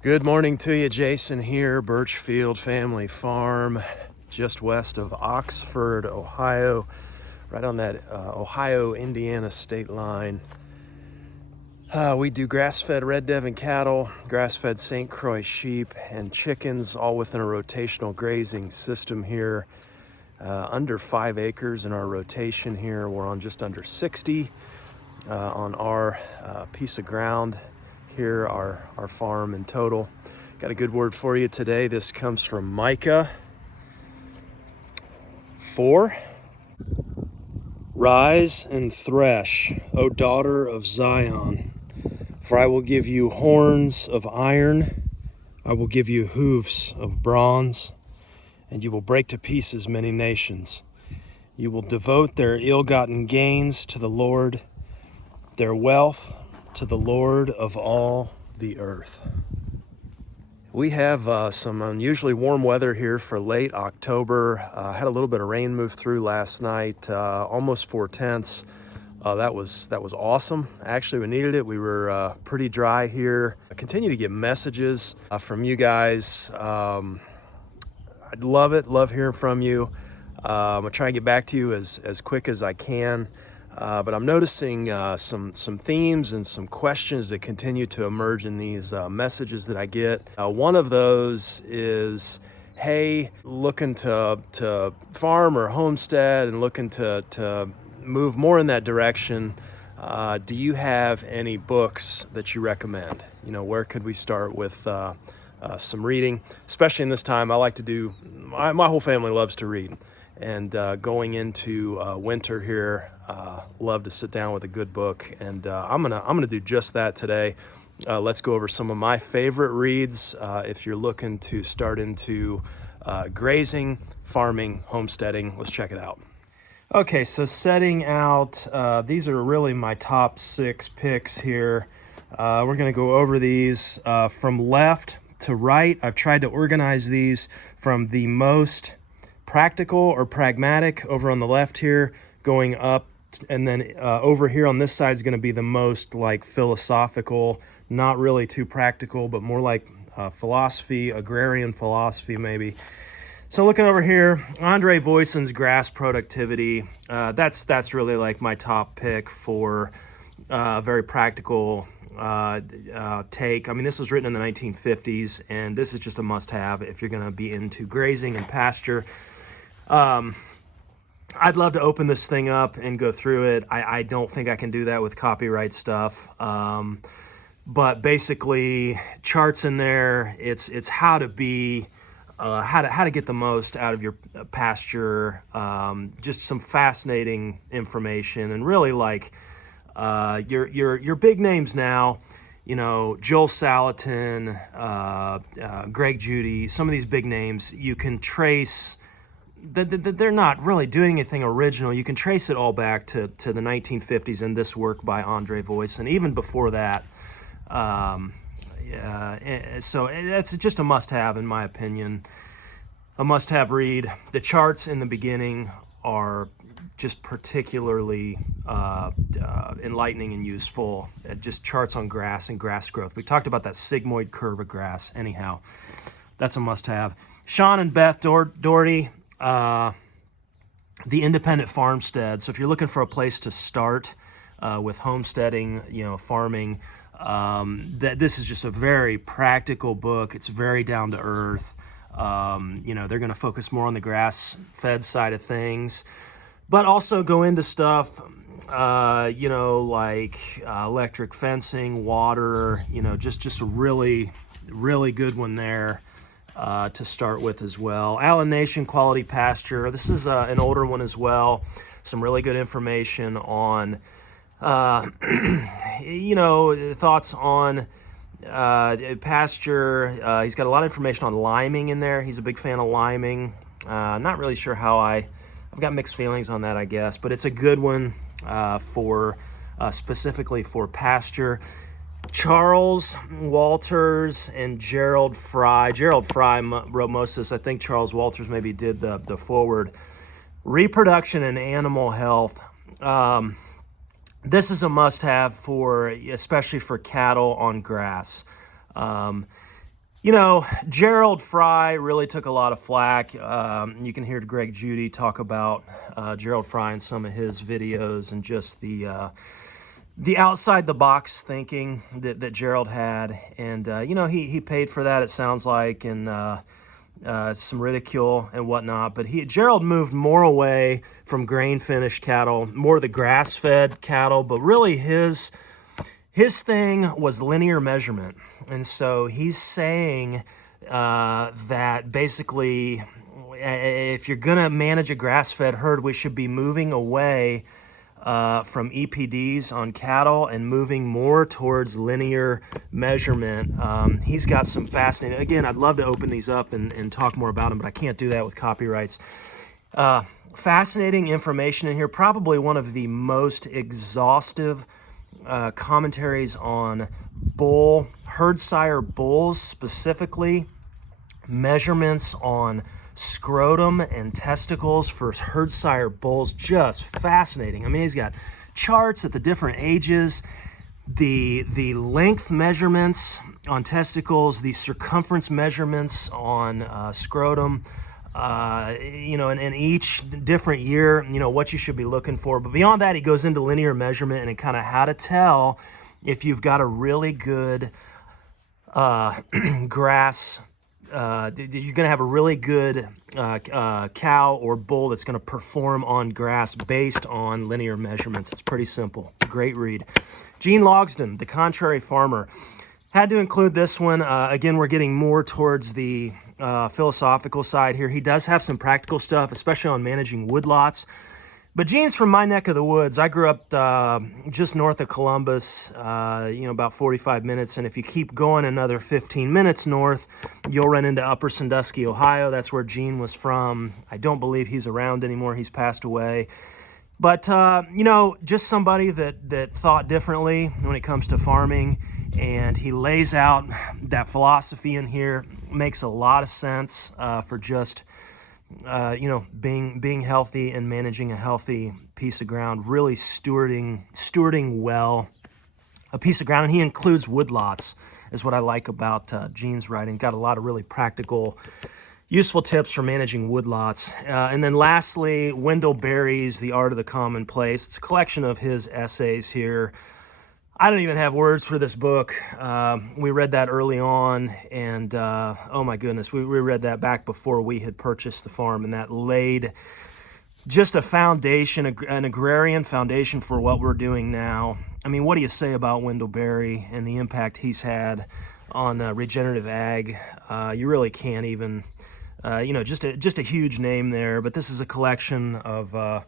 Good morning to you, Jason here, Birchfield Family Farm, just west of Oxford, Ohio, right on that Ohio-Indiana state line. We do grass-fed Red Devon cattle, grass-fed St. Croix sheep, and chickens, all within a rotational grazing system here. Under 5 acres in our rotation here. We're on just under 60 on our piece of ground here, our farm in total. Got a good word for you today. This comes from Micah 4. Rise and thresh, O daughter of Zion, for I will give you horns of iron, I will give you hoofs of bronze, and you will break to pieces many nations. You will devote their ill-gotten gains to the Lord, their wealth to the Lord of all the earth. We have some unusually warm weather here for late October. Had a little bit of rain move through last night, almost 4/10. That was awesome. Actually, we needed it. We were pretty dry here. I continue to get messages from you guys. I'd love it. Love hearing from you. I'm gonna try and get back to you as quick as I can. But I'm noticing some themes and some questions that continue to emerge in these messages that I get. One of those is, hey, looking to farm or homestead and looking to move more in that direction. Do you have any books that you recommend? You know, where could we start with some reading? Especially in this time, I like to do, my whole family loves to read. And going into winter here, love to sit down with a good book, and I'm gonna do just that today. Let's go over some of my favorite reads if you're looking to start into grazing, farming, homesteading. Let's check it out. Okay, so setting out, these are really my top 6 picks here. We're gonna go over these from left to right. I've tried to organize these from the most practical or pragmatic over on the left here, going up, and then over here on this side is going to be the most like philosophical, not really too practical, but more like philosophy, agrarian philosophy maybe. So looking over here, Andre Voisin's Grass Productivity, that's really like my top pick for very practical take. I mean, this was written in the 1950s, and this is just a must-have if you're going to be into grazing and pasture. I'd love to open this thing up and go through it. I don't think I can do that with copyright stuff. But basically, charts in there. It's how to be, how to get the most out of your pasture. Just some fascinating information, and really like your big names now. You know, Joel Salatin, Greg Judy. Some of these big names you can trace. They're not really doing anything original. You can trace it all back to the 1950s and this work by Andre Voisin, and even before that. So that's just a must-have, in my opinion. A must-have read. The charts in the beginning are just particularly enlightening and useful. Just charts on grass and grass growth. We talked about that sigmoid curve of grass. Anyhow, that's a must-have. Sean and Beth Doherty. The Independent Farmstead. So if you're looking for a place to start with homesteading, you know, farming, this is just a very practical book. It's very down to earth. You know, they're going to focus more on the grass-fed side of things, but also go into stuff, you know, like electric fencing, water. You know, just a really, really good one there. To start with as well. Allen Nation Quality Pasture. This is an older one as well. Some really good information on, you know, thoughts on pasture. He's got a lot of information on liming in there. He's a big fan of liming. Not really sure how I've got mixed feelings on that, I guess, but it's a good one for specifically for pasture. Charles Walters and Gerald Fry. Gerald Fry wrote most of this. I think Charles Walters maybe did the foreword. Reproduction and animal health. This is a must-have for, especially for cattle on grass. You know, Gerald Fry really took a lot of flack. You can hear Greg Judy talk about Gerald Fry in some of his videos, and just the outside the box thinking that Gerald had. And you know, he paid for that, it sounds like, and some ridicule and whatnot. But Gerald moved more away from grain finished cattle, more the grass fed cattle. But really his thing was linear measurement. And so he's saying that basically, if you're going to manage a grass-fed herd, we should be moving away from EPDs on cattle and moving more towards linear measurement. He's got some fascinating, again, I'd love to open these up and talk more about them, but I can't do that with copyrights. Fascinating information in here, probably one of the most exhaustive commentaries on herd sire bulls, specifically measurements on scrotum and testicles for herd sire bulls. Just fascinating. I mean, he's got charts at the different ages, the length measurements on testicles, the circumference measurements on scrotum, you know, and each different year, you know, what you should be looking for. But beyond that, he goes into linear measurement and kind of how to tell if you've got a really good grass, you're going to have a really good cow or bull that's going to perform on grass based on linear measurements. It's pretty simple. Great read. Gene Logsdon, The Contrary Farmer. Had to include this one. Again, we're getting more towards the philosophical side here. He does have some practical stuff, especially on managing woodlots. But Gene's from my neck of the woods. I grew up just north of Columbus, you know, about 45 minutes. And if you keep going another 15 minutes north, you'll run into Upper Sandusky, Ohio. That's where Gene was from. I don't believe he's around anymore. He's passed away. But, you know, just somebody that thought differently when it comes to farming. And he lays out that philosophy in here. Makes a lot of sense for just, you know, being healthy and managing a healthy piece of ground, really stewarding well a piece of ground. And he includes woodlots, is what I like about Gene's writing. Got a lot of really practical, useful tips for managing woodlots. And then lastly, Wendell Berry's The Art of the Commonplace. It's a collection of his essays here. I don't even have words for this book. We read that early on, and oh my goodness, we read that back before we had purchased the farm, and that laid just a foundation, an agrarian foundation for what we're doing now. I mean, what do you say about Wendell Berry and the impact he's had on regenerative ag? You really can't even, you know, just a huge name there. But this is a collection of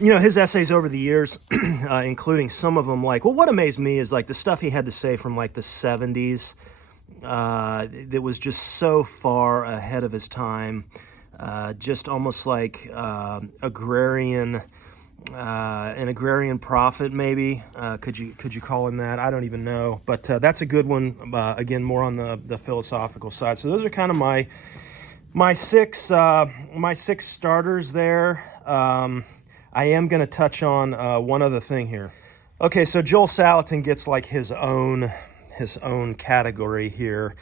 you know, his essays over the years, including some of them, like, well, what amazed me is like the stuff he had to say from like the 70s that was just so far ahead of his time, just almost like an agrarian prophet, maybe. Could you call him that? I don't even know, but that's a good one. Again, more on the philosophical side. So those are kind of my six starters there. I am going to touch on one other thing here. Okay, so Joel Salatin gets like his own category here.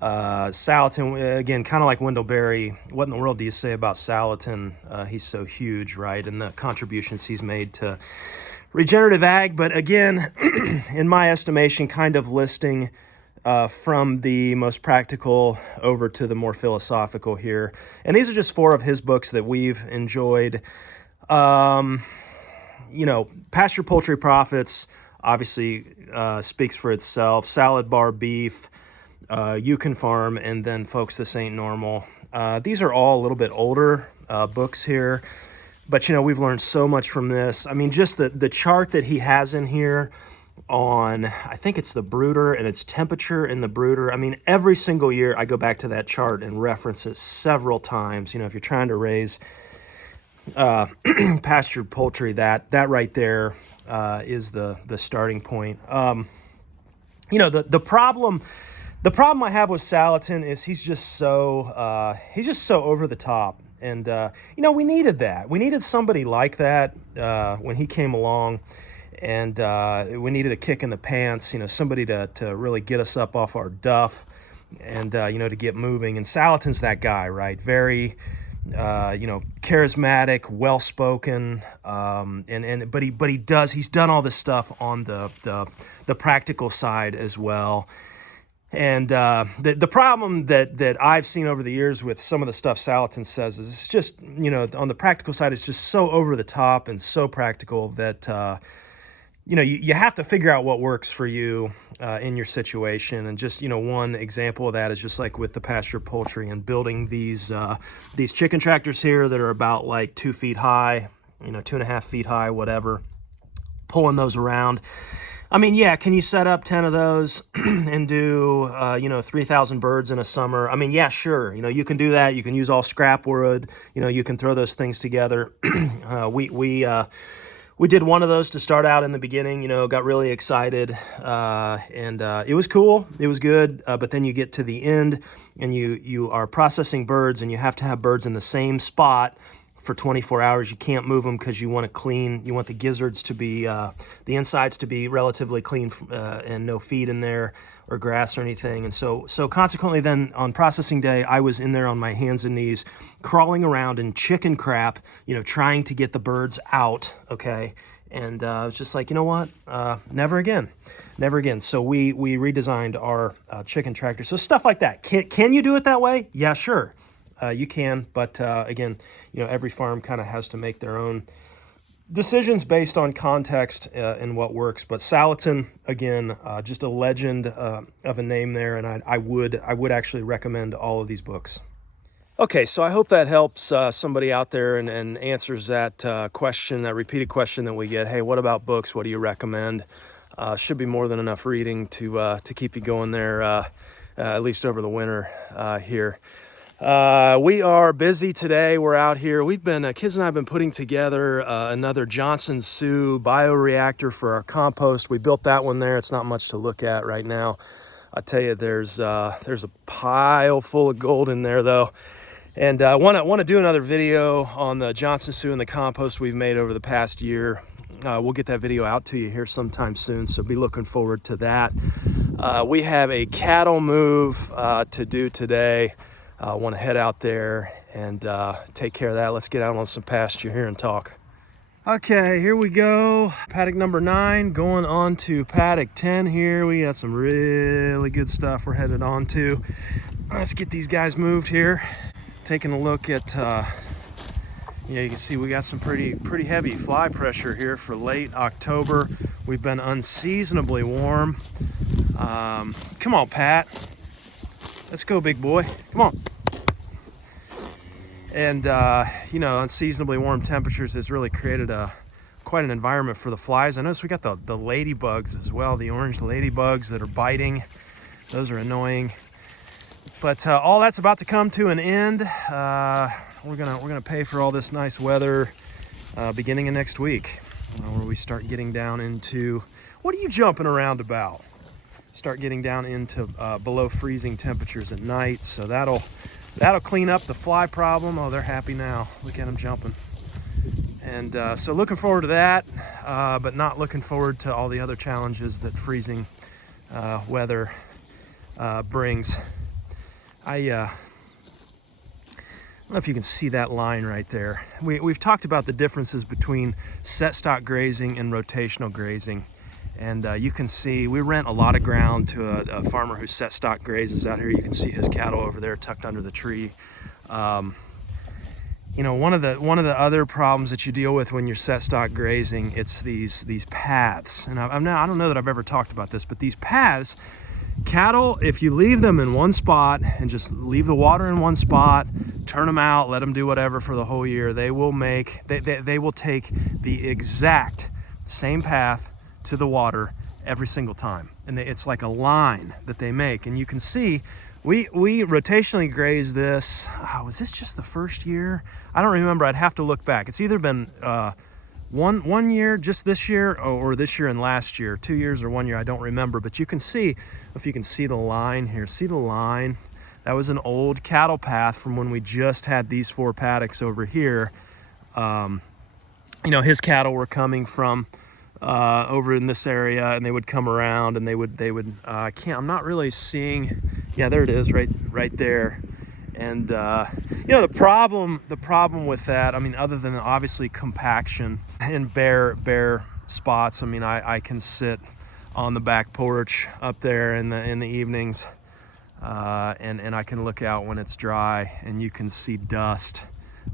Salatin, again, kind of like Wendell Berry. What in the world do you say about Salatin? He's so huge, right? And the contributions he's made to regenerative ag. But again, in my estimation, kind of listing from the most practical over to the more philosophical here. And these are just 4 of his books that we've enjoyed. You know, Pasture Poultry Profits obviously speaks for itself. Salad Bar Beef, You Can Farm, and then Folks, This Ain't Normal. These are all a little bit older books here, but you know, we've learned so much from this. I mean, just the chart that he has in here on, I think it's the brooder and its temperature in the brooder. I mean, every single year I go back to that chart and reference it several times. You know, if you're trying to raise pastured poultry, that right there is the starting point. You know, the problem I have with Salatin is he's just so over the top, and you know, we needed that. We needed somebody like that when he came along, and we needed a kick in the pants. You know, somebody to really get us up off our duff and to get moving. And Salatin's that guy, right? Very charismatic, well-spoken, but he's done all this stuff on the practical side as well. And the problem that I've seen over the years with some of the stuff Salatin says is it's just, on the practical side, it's just so over the top and so practical that, you have to figure out what works for you in your situation. And just, one example of that is just like with the pasture poultry and building these chicken tractors here that are about like 2 feet high, 2.5 feet high, whatever, pulling those around. I mean, yeah, can you set up 10 of those and do, 3,000 birds in a summer? I mean, yeah, sure. You can do that. You can use all scrap wood. You can throw those things together. We did one of those to start out in the beginning, got really excited, and it was cool. It was good. But then you get to the end and you are processing birds, and you have to have birds in the same spot for 24 hours. You can't move them because you want the gizzards to be, the insides to be relatively clean, and no feed in there or grass or anything. And so consequently then on processing day, I was in there on my hands and knees, crawling around in chicken crap, trying to get the birds out. Okay. And I was just like, you know what? Never again. So we redesigned our chicken tractor. So stuff like that. Can you do it that way? Yeah, sure. You can, but again, every farm kind of has to make their own decisions based on context and what works. But Salatin, again, just a legend of a name there, and I would actually recommend all of these books. Okay, so I hope that helps somebody out there and answers that question, that repeated question that we get. Hey, what about books? What do you recommend? Should be more than enough reading to keep you going there, at least over the winter here. We are busy today. We're out here. Kids and I have been putting together another Johnson Sioux bioreactor for our compost. We built that one there. It's not much to look at right now. I tell you, there's a pile full of gold in there though. And I want to do another video on the Johnson Sioux and the compost we've made over the past year. We'll get that video out to you here sometime soon, so be looking forward to that. We have a cattle move to do today. I want to head out there and take care of that. Let's get out on some pasture here and talk. Okay, here we go. Paddock number 9 going on to paddock 10 here. We got some really good stuff we're headed on to. Let's get these guys moved here. Taking a look at, you can see we got some pretty heavy fly pressure here for late October. We've been unseasonably warm. Come on, Pat. Let's go, big boy. Come on. And, unseasonably warm temperatures has really created quite an environment for the flies. I noticed we got the ladybugs as well, the orange ladybugs that are biting. Those are annoying. But all that's about to come to an end. We're gonna pay for all this nice weather beginning of next week, where we start getting down into, what are you jumping around about? Start getting down into below freezing temperatures at night. So that'll clean up the fly problem. Oh, they're happy now. Look at them jumping. And so looking forward to that, but not looking forward to all the other challenges that freezing weather brings. I don't know if you can see that line right there. We've talked about the differences between set stock grazing and rotational grazing. And you can see we rent a lot of ground to a farmer who set stock grazes out here. You can see his cattle over there tucked under the tree. One of the other problems that you deal with when you're set stock grazing, it's these paths. And I don't know that I've ever talked about this, but these paths, cattle, if you leave them in one spot and just leave the water in one spot, turn them out, let them do whatever for the whole year, they will take the exact same path to the water every single time. And it's like a line that they make. And you can see we rotationally graze this. Was this just the first year? I don't remember. I'd have to look back. It's either been one year, just this year, or this year and last year, 2 years or 1 year, I don't remember. But you can see, if you can see the line here, see the line? That was an old cattle path from when we just had these 4 paddocks over here. His cattle were coming from over in this area, and they would come around and they would I'm not really seeing, yeah, there it is, right there. And you know, the problem with that, I mean, other than obviously compaction in bare spots, I mean, I can sit on the back porch up there in the evenings, and I can look out when it's dry, and you can see dust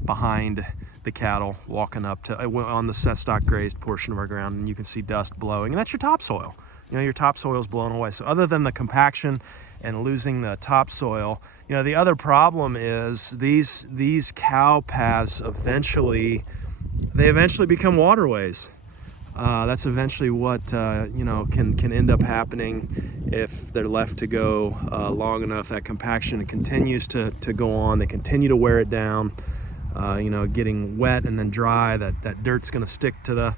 behind the cattle walking up to on the set stock grazed portion of our ground, and you can see dust blowing, and that's your topsoil. You know, your topsoil is blown away. So other than the compaction and losing the topsoil, you know, the other problem is these cow paths eventually become waterways. That's eventually what you know, can end up happening if they're left to go long enough. That compaction continues to go on. They continue to wear it down. You know, getting wet and then dry, that dirt's going to stick to the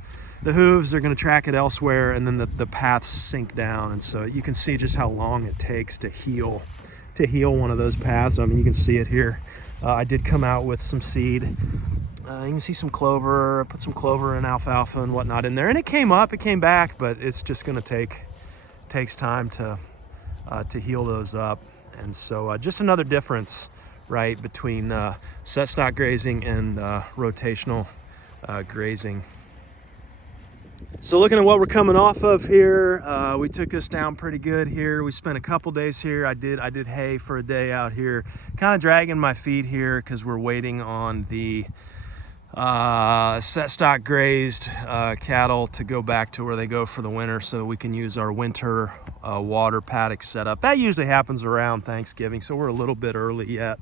hooves. They're going to track it elsewhere, and then the paths sink down. And so you can see just how long it takes to heal one of those paths. I mean, you can see it here. I did come out with some seed. You can see some clover. I put some clover and alfalfa and whatnot in there, and it came back, but it's just going to takes time to heal those up. And so just another difference, right, between set stock grazing and rotational grazing. So looking at what we're coming off of here, we took this down pretty good here. We spent a couple days here. I did hay for a day out here, kind of dragging my feet here because we're waiting on the set stock grazed cattle to go back to where they go for the winter, so that we can use our winter water paddock setup. That usually happens around Thanksgiving, so we're a little bit early yet.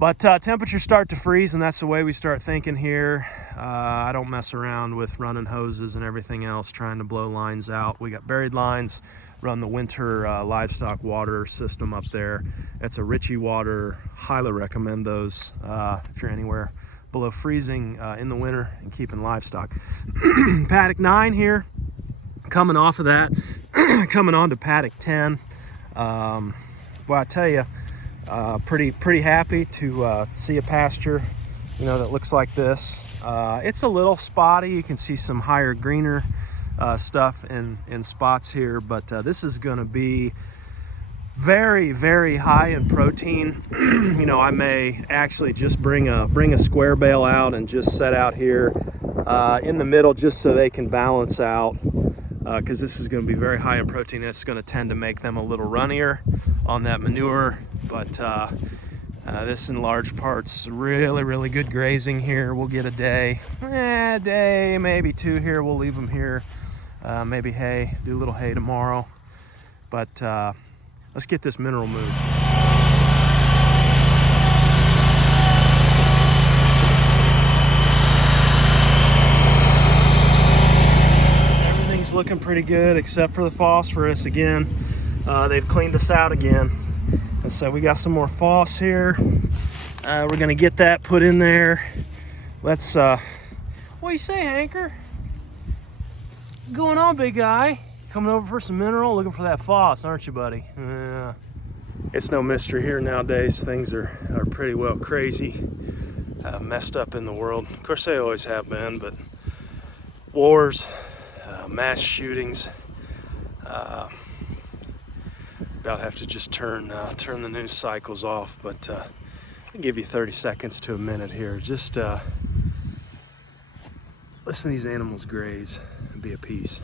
But temperatures start to freeze, and that's the way we start thinking here. I don't mess around with running hoses and everything else, trying to blow lines out. We got buried lines, run the winter livestock water system up there. It's a Ritchie water. Highly recommend those if you're anywhere below freezing in the winter and keeping livestock. Paddock 9 here, coming off of that, coming on to paddock 10. Well, I tell you, pretty happy to see a pasture, you know, that looks like this. It's a little spotty. You can see some higher, greener stuff in spots here, but this is going to be very, very high in protein. You know, I may actually just bring a square bale out and just set out here in the middle, just so they can balance out, because this is going to be very high in protein. It's going to tend to make them a little runnier on that manure. But this in large parts really, really good grazing here. We'll get a day, maybe two here. We'll leave them here, maybe hay, do a little hay tomorrow. But let's get this mineral moved. Everything's looking pretty good except for the phosphorus again. They've cleaned us out again. And so we got some more phos here. We're gonna get that put in there. Let's, what do you say, Hanker? Going on, big guy? Coming over for some mineral, looking for that phos, aren't you, buddy? It's no mystery here nowadays. Things are pretty well crazy, messed up in the world. Of course, they always have been, but wars, mass shootings, about have to just turn the news cycles off. But I'll give you 30 seconds to a minute here. Just listen to these animals graze and be at peace.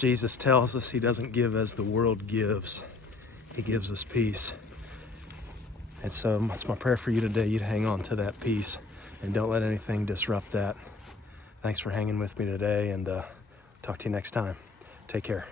Jesus tells us he doesn't give as the world gives. He gives us peace. And so it's my prayer for you today, you'd hang on to that peace and don't let anything disrupt that. Thanks for hanging with me today, and talk to you next time. Take care.